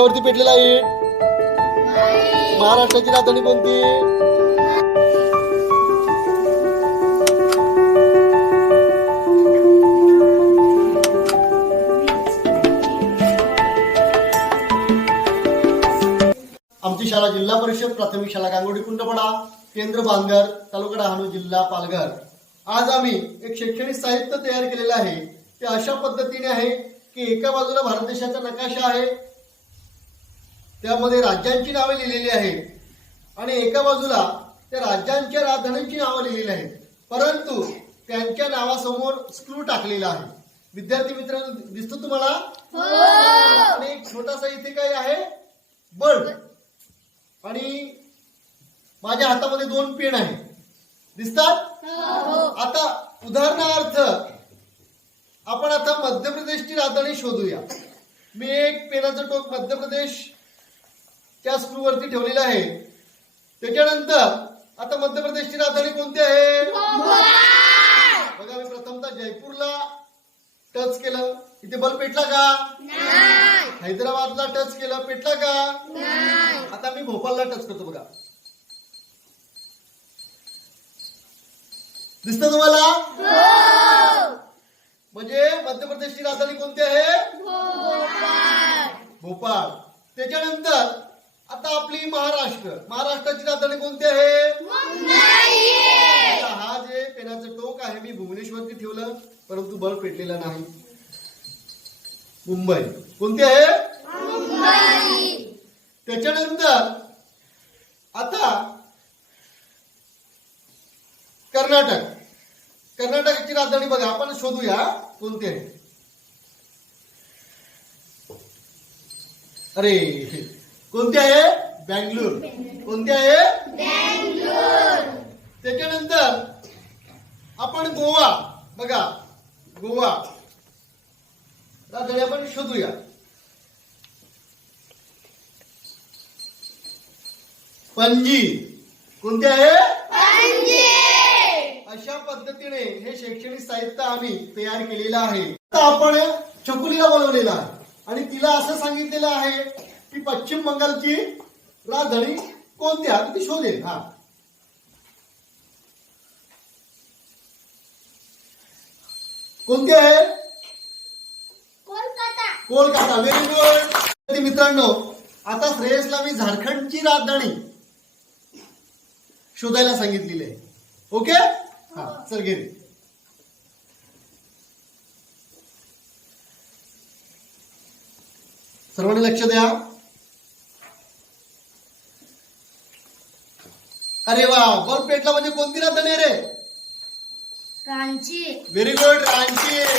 वरती पेटलेला ईट महाराष्ट्राची राजधानी कोणती? आमची शाळा जिल्हा परिषद प्राथमिक शाळा गांगोडी कुंडपडा केंद्र बांगर तालुका डहाणू जिल्हा पालघर. आज आम्ही एक शैक्षणिक साहित्य तयार केलेलं आहे. ते अशा पद्धतीने आहे की एका बाजूला भारत देशाचा नकाशा आहे त्यामध्ये राज्यांची नावे लिहिलेली आहेत. आणि एका बाजूला त्या राज्यांच्या राजधानीची नावं लिहिलेली आहेत. परंतु त्यांच्या नावासमोर स्क्रू टाकलेला आहे. विद्यार्थी मित्रांनो दिसतो तुम्हाला? आणि एक छोटासा इथे काय आहे. बल्ब. आणि माझ्या हातामध्ये दोन पेन आहे. दिसतात? आता उदाहरणार्थ आपण आता मध्य प्रदेशची राजधानी शोधूया. मी एक पेनाचं टोक मध्य प्रदेश च्या स्क्रू वरती ठेवलेलं आहे. त्याच्यानंतर आता मध्य प्रदेशची राजधानी कोणती आहे? बघा मी प्रथमतः जयपूरला टच केलं. इथे बल्ब पेटला का? हैदराबादला टच केलं. पेटला का? आता मी भोपाळला टच करतो बघा. दिसत तुम्हाला? म्हणजे मध्य प्रदेशची राजधानी कोणती आहे? भोपाळ. त्याच्यानंतर आता आपली महाराष्ट्र. महाराष्ट्राची राजधानी कोणती आहे? हा जे पेनाचं टोक आहे मी भुवनेश्वरती ठेवलं परंतु बल्ब पेटलेला नाही. मुंबई. कोणती आहे? त्याच्यानंतर आता कर्नाटक. कर्नाटकची राजधानी बघा आपण शोधूया कोणती आहे. अरे कोणती आहे? बँगलोर. कोणती आहे? त्याच्यानंतर आपण गोवा. बघा गोवा. राजधानी आपण शोधूया. पणजी. कोणती आहे? अशा पद्धतीने हे शैक्षणिक साहित्य आम्ही तयार केलेलं आहे. आता आपण चकुलीला बोलवलेला आहे. आणि तिला असं सांगितलेलं आहे की पश्चिम बंगालची राजधानी कोणती? आहे ती शोधेल. हा. कोणती आहे? कोलकाता. व्हेरी गुड मित्रांनो आता श्रेयसला मी झारखंडची राजधानी शोधायला सांगितलेली आहे. ओके हा चल घे. रे. सर्वांनी लक्ष द्या. अरे वा बल्ब पेटला म्हणजे कोणती राजधानी रे? रांची. Very good Ranchi.